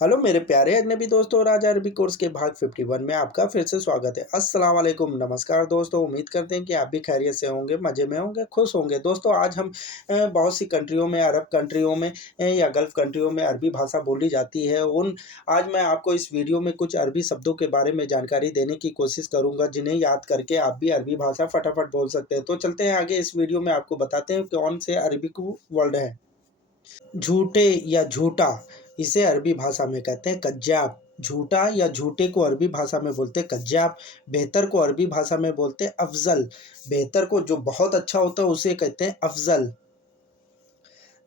Hello मेरे प्यारे अजनबी दोस्तों और आज अरबी कोर्स के भाग 51 में आपका फिर से स्वागत है। अस्सलाम वालेकुम, नमस्कार दोस्तों। उम्मीद करते हैं कि आप भी खैरियत से होंगे, मज़े में होंगे, खुश होंगे। दोस्तों आज हम बहुत सी कंट्रियों में, अरब कंट्रियों में या गल्फ़ कंट्रियों में अरबी भाषा बोली जाती है। उन आज मैं आपको इस वीडियो में कुछ अरबी शब्दों के बारे में जानकारी देने की कोशिश करूँगा, जिन्हें याद करके आप भी अरबी भाषा फटाफट बोल सकते हैं। तो चलते हैं आगे, इस वीडियो में आपको बताते हैं कौन से अरबिक वर्ड हैं। झूठे या झूठा, इसे अरबी भाषा में कहते हैं कज्जाब। झूठा या झूठे को अरबी भाषा में बोलते हैं कज्जाब। बेहतर को अरबी भाषा में बोलते हैं अफजल। बेहतर को जो बहुत अच्छा होता है उसे कहते हैं अफजल।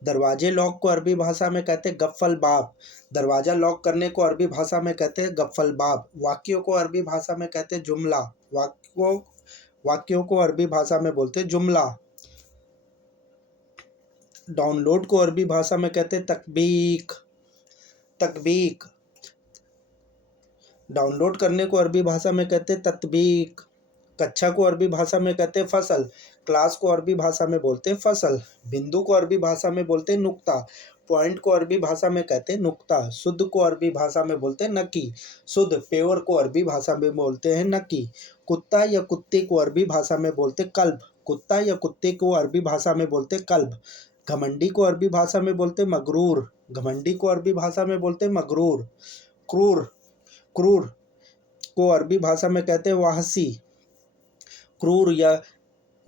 दरवाजे लॉक को अरबी भाषा में कहते हैं गफ्फल बाब। दरवाज़ा लॉक करने को अरबी भाषा में कहते हैं गफ्फल बाब। वाक्यों को अरबी भाषा में कहते हैं जुमला। वाक्यों वाक्यों को अरबी भाषा में बोलते हैं जुमला। डाउनलोड को अरबी भाषा में कहते हैं तकबीक। तकबीक। डाउनलोड करने को अरबी भाषा में कहते हैं तत्बीक। कक्षा को अरबी भाषा में कहते हैं फसल। क्लास को अरबी भाषा में बोलते हैं फसल। बिंदु को अरबी भाषा में बोलते हैं नुक्ता। पॉइंट को अरबी भाषा में कहते हैं नुक्ता। शुद्ध को अरबी भाषा में बोलते हैं नकी। शुद्ध प्योर को अरबी भाषा में बोलते हैं नकी। कुत्ता या कुत्ते को अरबी भाषा में बोलते हैं कल्ब। कुत्ता या कुत्ते को अरबी भाषा में बोलते हैं कल्ब। घमंडी को अरबी भाषा में बोलते हैं मगरूर। घमंडी को अरबी भाषा में बोलते हैं मगरूर। क्रूर क्रूर को अरबी भाषा में कहते हैं वाहसी। क्रूर या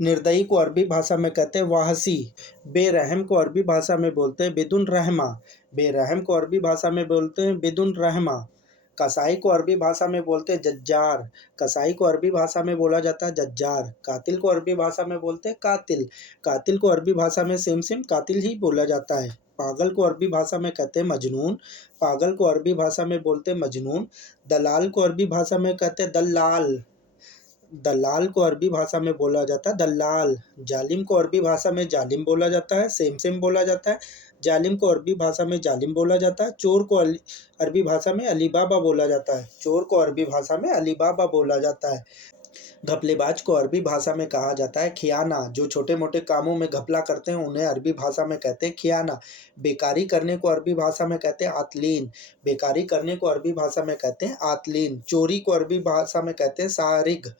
निर्दयी को अरबी भाषा में कहते हैं वाहसी। बेरहम को अरबी भाषा में बोलते हैं बिदुन रहमा। बेरहम को अरबी भाषा में बोलते हैं बिदुन रहमा। कसाई को अरबी भाषा में बोलते हैं जज्जार। कसाई को अरबी भाषा में बोला जाता है जज्जार। कातिल को अरबी भाषा में बोलते हैं कातिल। कातिल को अरबी भाषा में सेम सेम कातिल ही बोला जाता है। पागल को अरबी भाषा में कहते हैं मजनून। पागल को अरबी भाषा में बोलते हैं मजनून। दलाल को अरबी भाषा में कहते हैं दल्लाल। दलाल को अरबी भाषा में बोला जाता है दल्लाल। जालिम को अरबी भाषा में जालिम बोला जाता है, सेम सेम बोला जाता है। जालिम को अरबी भाषा में जालिम बोला जाता है। चोर को अरबी भाषा में अलीबाबा बोला जाता है। चोर को अरबी भाषा में अलीबाबा बोला जाता है। घपलेबाज को अरबी भाषा में कहा जाता है खियाना। जो छोटे मोटे कामों में घपला करते हैं उन्हें अरबी भाषा में कहते हैं खियाना। बेकारी करने को अरबी भाषा में कहते हैं आतलीन। बेकारी करने को अरबी भाषा में कहते हैं आतलीन। चोरी को अरबी भाषा में कहते हैं सारिग।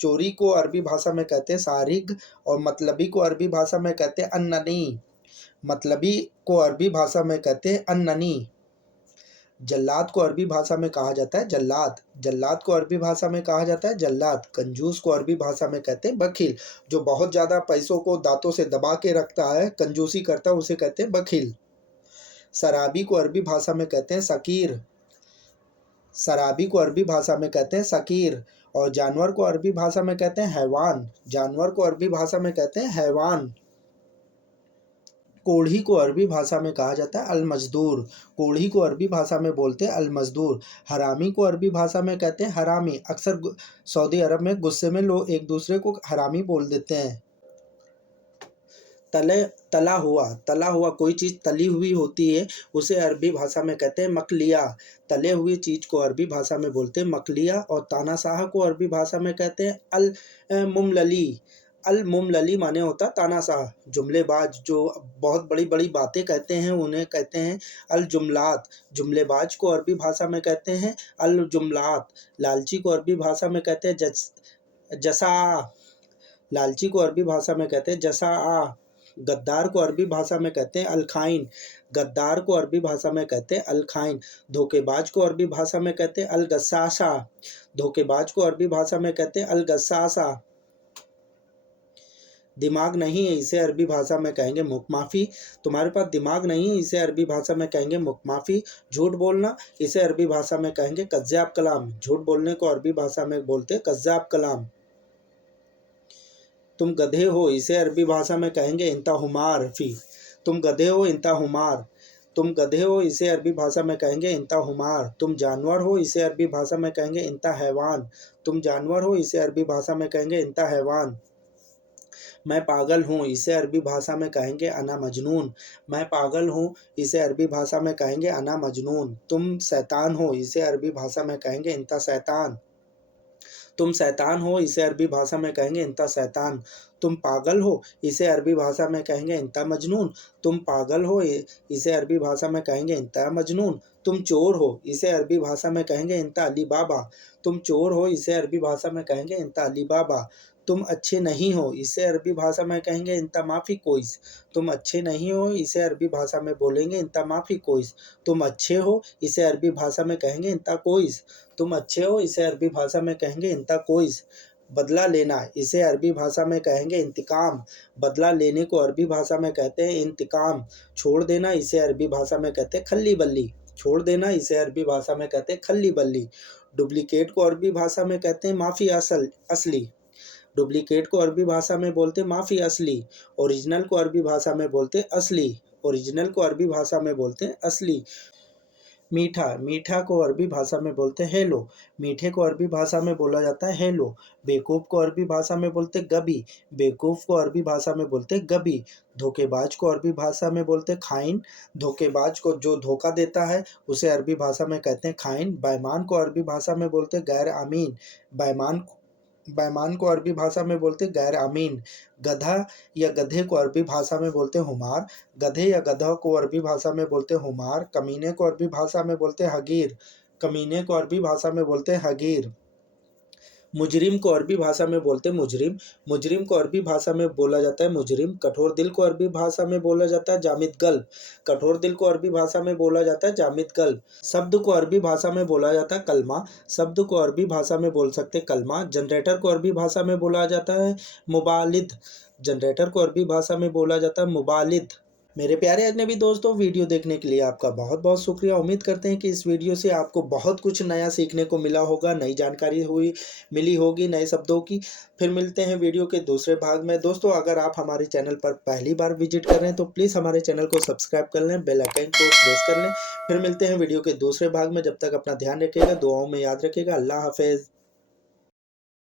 चोरी को अरबी भाषा में कहते हैं सारिग। और मतलबी को अरबी भाषा में कहते हैं अन्ननी। मतलबी को अरबी भाषा में कहते हैं अन्ननी। जल्लाद को अरबी भाषा में कहा जाता है जल्लाद। जल्लाद को अरबी भाषा में कहा जाता है जल्लाद। कंजूस को अरबी भाषा में कहते हैं बखील। जो बहुत ज़्यादा पैसों को दांतों से दबा के रखता है, कंजूसी करता है, उसे कहते हैं बखील। शराबी को अरबी भाषा में कहते हैं सकीर। शराबी को अरबी भाषा में कहते हैं सकीर। और जानवर को अरबी भाषा में कहते हैं हैवान। जानवर को अरबी भाषा में कहते हैं हैवान। कोढ़ी को अरबी भाषा में कहा जाता है अल-मज़दूर। कोढ़ी को अरबी भाषा में बोलते हैं अल-मज़दूर। हरामी को अरबी भाषा में कहते हैं हरामी। अक्सर सऊदी अरब में गुस्से में लोग एक दूसरे को हरामी बोल देते हैं। तला हुआ कोई चीज़ तली हुई होती है, उसे अरबी भाषा में कहते हैं मकलिया। तले हुई चीज़ को अरबी भाषा में बोलते हैं मकलिया। और तानाशाह को अरबी भाषा में कहते हैं अल मुमलली। अल मुमलली माने होता तानाशाह। जुमलेबाज जो बहुत बड़ी बड़ी बातें कहते हैं उन्हें कहते हैं अल जुमलात। जुमलेबाज को अरबी भाषा में कहते हैं अल जुमलात। लालची को अरबी भाषा में कहते हैं जसा। लालची को अरबी भाषा में कहते हैं जसा। गद्दार को अरबी भाषा में कहते हैं अलखाइन। गद्दार को अरबी भाषा में कहते हैं अलखाइन। धोखेबाज को अरबी भाषा में कहते हैं अलगसासा। धोखेबाज को अरबी भाषा में कहते हैं अलगसासा। दिमाग नहीं है, इसे अरबी भाषा में कहेंगे मुकमाफ़ी। तुम्हारे पास दिमाग नहीं है, इसे अरबी भाषा में कहेंगे मुकमाफ़ी। झूठ बोलना, इसे अरबी भाषा में कहेंगे कज़्ज़ाब कलाम। झूठ बोलने को अरबी भाषा में बोलते हैं कज़्ज़ाब कलाम। तुम गधे हो, इसे अरबी भाषा में कहेंगे इंता हुमार फी। तुम गधे हो इंता हुमार। तुम गधे हो, इसे अरबी भाषा में कहेंगे इंता हुमार। तुम जानवर हो, इसे अरबी भाषा में कहेंगे इंता हैवान। तुम जानवर हो, इसे अरबी भाषा में कहेंगे इंता हैवान। मैं पागल हूँ, इसे अरबी भाषा में कहेंगे अना मजनून। मैं पागल हूँ, इसे अरबी भाषा में कहेंगे अना मजनून। तुम शैतान हो, इसे अरबी भाषा में कहेंगे इंता शैतान। तुम शैतान हो, इसे अरबी भाषा में कहेंगे इंता शैतान। तुम पागल हो, इसे अरबी भाषा में कहेंगे इंता मजनून। तुम पागल हो, इसे अरबी भाषा में कहेंगे इंता मजनून। तुम चोर हो, इसे अरबी भाषा में कहेंगे इंता अली बाबा। तुम चोर हो, इसे अरबी भाषा में कहेंगे इंता अली बाबा। तुम अच्छे नहीं हो, इसे अरबी भाषा में कहेंगे इंता माफ़ी कोइस। तुम अच्छे नहीं हो, इसे अरबी भाषा में बोलेंगे इंता माफ़ी कोइस। तुम अच्छे हो, इसे अरबी भाषा में कहेंगे इंता कोइस। तुम अच्छे हो, इसे अरबी भाषा में कहेंगे इंता कोइस। बदला लेना, इसे अरबी भाषा में कहेंगे इंतकाम। बदला लेने को अरबी भाषा में कहते हैं इंतकाम। छोड़ देना, इसे अरबी भाषा में कहते हैं खल्ली बल्ली। छोड़ देना, इसे अरबी भाषा में कहते हैं खल्ली बल्ली। डुप्लीकेट को अरबी भाषा में कहते हैं माफ़ी असली। डुप्लीकेट को अरबी भाषा में बोलते माफ़ी असली। ओरिजिनल को अरबी भाषा में बोलते असली। ओरिजिनल को अरबी भाषा में बोलते असली। मीठा, मीठा को अरबी भाषा में बोलते हेलो। मीठे को अरबी भाषा में बोला जाता है हेलो। बेवकूफ़ को अरबी भाषा में बोलते गबी। बेवकूफ़ को अरबी भाषा में बोलते गबी। धोखेबाज को अरबी भाषा में बोलते खाइन। धोखेबाज को जो धोखा देता है उसे अरबी भाषा में कहते हैं खाइन। बेईमान को अरबी भाषा में बोलते गैर अमीन। बेईमान बेईमान को अरबी भाषा में बोलते गैर अमीन। गधा या गधे को अरबी भाषा में बोलते हुमार। गधे या गधा को अरबी भाषा में बोलते हुमार। कमीने को अरबी भाषा में बोलते हगीर। कमीने को अरबी भाषा में बोलते हगीर। मुजरिम को अरबी भाषा में बोलते मुजरिम। मुजरिम को अरबी भाषा में बोला जाता है मुजरिम। कठोर दिल को अरबी भाषा में बोला जाता है जामिद कल्ब। कठोर दिल को अरबी भाषा में बोला जाता है जामिद कल्ब। शब्द को अरबी भाषा में बोला जाता है कलमा। शब्द को अरबी भाषा में बोल सकते कलमा। जनरेटर को अरबी भाषा में बोला जाता है मुबालिद। जनरेटर को अरबी भाषा में बोला जाता है मुबालिद। मेरे प्यारे अजनबी दोस्तों, वीडियो देखने के लिए आपका बहुत बहुत शुक्रिया। उम्मीद करते हैं कि इस वीडियो से आपको बहुत कुछ नया सीखने को मिला होगा, नई जानकारी मिली होगी नए शब्दों की। फिर मिलते हैं वीडियो के दूसरे भाग में। दोस्तों, अगर आप हमारे चैनल पर पहली बार विजिट कर रहे हैं तो प्लीज़ हमारे चैनल को सब्सक्राइब कर लें, बेल आइकन को प्रेस कर लें। फिर मिलते हैं वीडियो के दूसरे भाग में। जब तक अपना ध्यान रखिएगा, दुआओं में याद रखिएगा। अल्लाह हाफिज़।